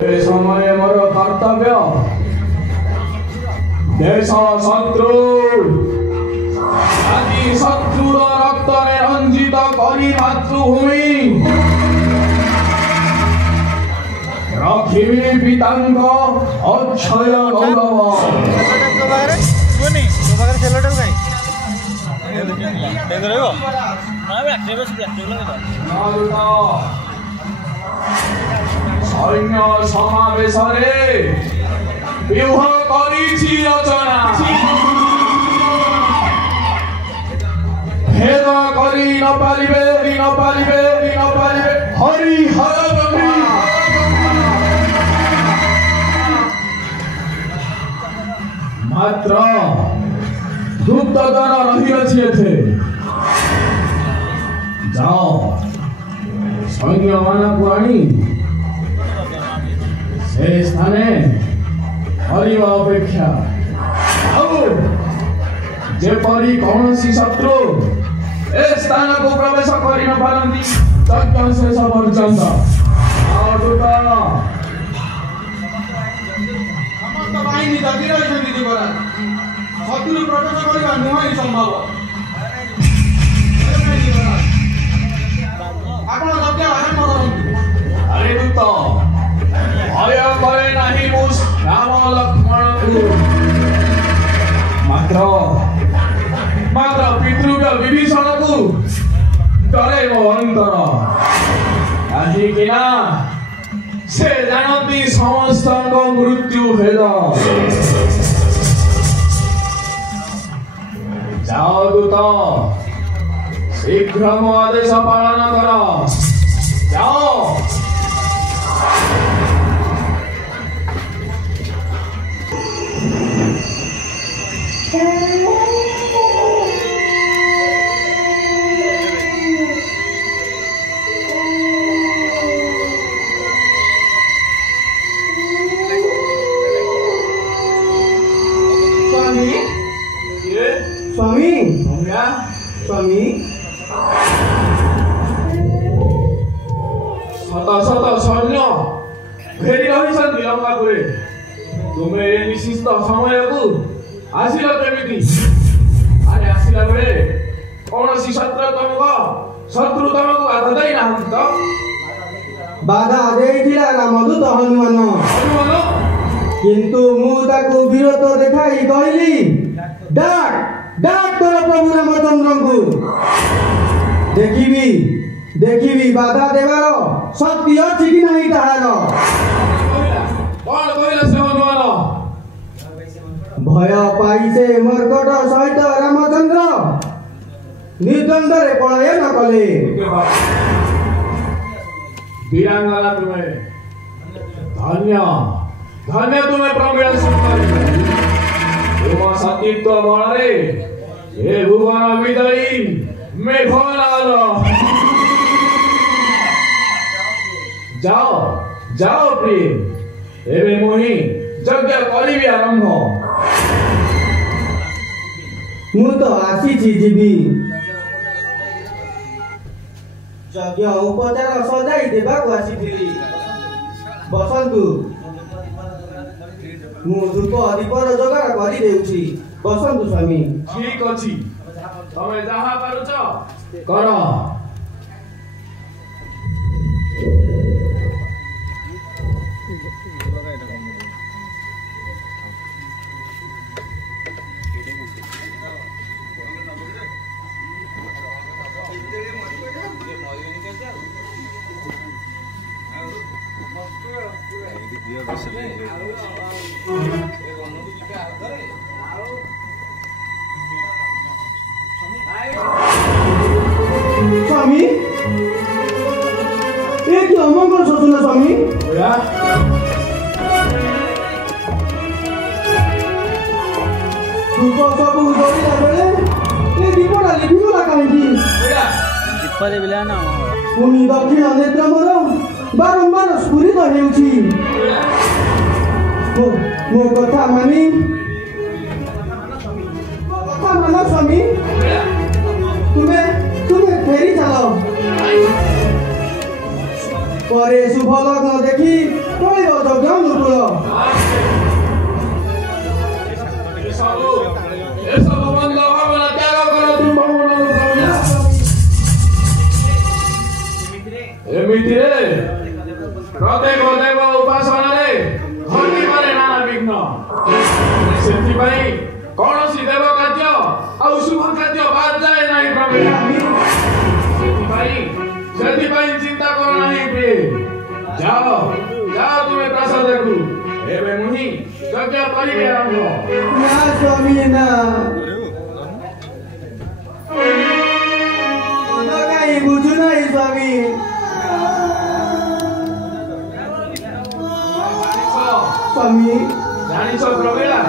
ए समय मोर कर्तव्य देश शत्रु आदि शत्रुर रक्तरे रंजित करी मातृभूमि रखिबी पितांक अक्षय गौरव। सैन्य समावेश व्यूह करिछि रचना भेद करी न पारिबे हरिहर ब्रह्मा मात्र गुप्तधन रहिअछि एथे। जाओ सैन्य मानकु आनी से स्थाने हरिवा अपेक्षा जेपरी कौन सी शत्रु ए स्थान को प्रवेश करि न पारंती तत्काल शेष पर्यंत समस्त बाहिनी जगि रहिछन्ति दिगरा शत्रु प्रवेश करिबा नुहाई संभव। आपण जगि आरंभ करंतु। अरे दूत भय करे नाही मुस राम लक्ष्मण को मात्र पितृव्य विभीषण को डरे मो अंतर आजी किना से जानती समस्त मृत्यु भेद। जाओ दूत शीघ्र मो आदेश पालन कर। जाओ स्वामी शत सैन्य घेरी रही लंकापुरे तुमे ए निश्चित समय को आसिल केमिति? अरे आसिला बेले कौन सी शत्रु तुमको बाधा दे ना तो बाधा देइथिला रामदूत हनुमान किंतु मु ताकू विरोध देखाई कहली डाक तोर प्रभु रामचंद्र को देखिबी बाधा देवार शक्ति अछि कि नहीं ताहार। कौन कहला से हनुमान भय पाई से मर्कट सहित रामचंद्र निर्द्वंद्व पलायन कले। वीरांगना तुम्हें धन्य तुम्हें प्रवेश तुम सतीत्व बଳରେ ए भुवन विदयी मेघनाद। जाओ प्रिय एबे मोहि यज्ञ करिबी आरंभ। मु तो आसीछि जीवी यज्ञ उपचार सजाई देबाकू आसीथिली बसंतु मु धूप दीपर जोगाड़ करि देउछि बसंतु स्वामी। ठीक अछि तमे जहा पारुछ कर। स्वामी एक अमंगल सूचना स्वामी। धूप सब जलिला बेले ए दीपटा लिभिगला काहेकि? दीप देबिला ना पुनी दक्षिण नेत्र मोर बारंबार स्फुरित हेउछि। मो कथा मानी स्वामी तुम्हें फेरी चलो परे शुभ लग्न देखी ଅନେକ ଦେବ ଉପାସନାରେ ଘଟି ପାରେ ନାନା ବିଘ୍ନ। ସେଥିପାଇଁ କୌଣସି ଦେବ କାର୍ଯ୍ୟ ଆଉ ଶୁଭ କାର୍ଯ୍ୟ ବାଦ ଯାଏ ନାହିଁ ପ୍ରଭୁ। ସେଥିପାଇଁ ଚିନ୍ତା କର ନାହିଁ ପ୍ରିୟ। ଯାଅ ଯାଅ ତୁମେ ପ୍ରାସାଦକୁ। ଏବେ ମୁହିଁ ଯଜ୍ଞ କରିବେ ଆରମ୍ଭ। ନା ସ୍ୱାମୀ ନା, ମନ କାହିଁ ବୁଝୁ ନାହିଁ ସ୍ୱାମୀ। ସ୍ୱାମୀ ଜାଣିଛ ପ୍ରମିଳା,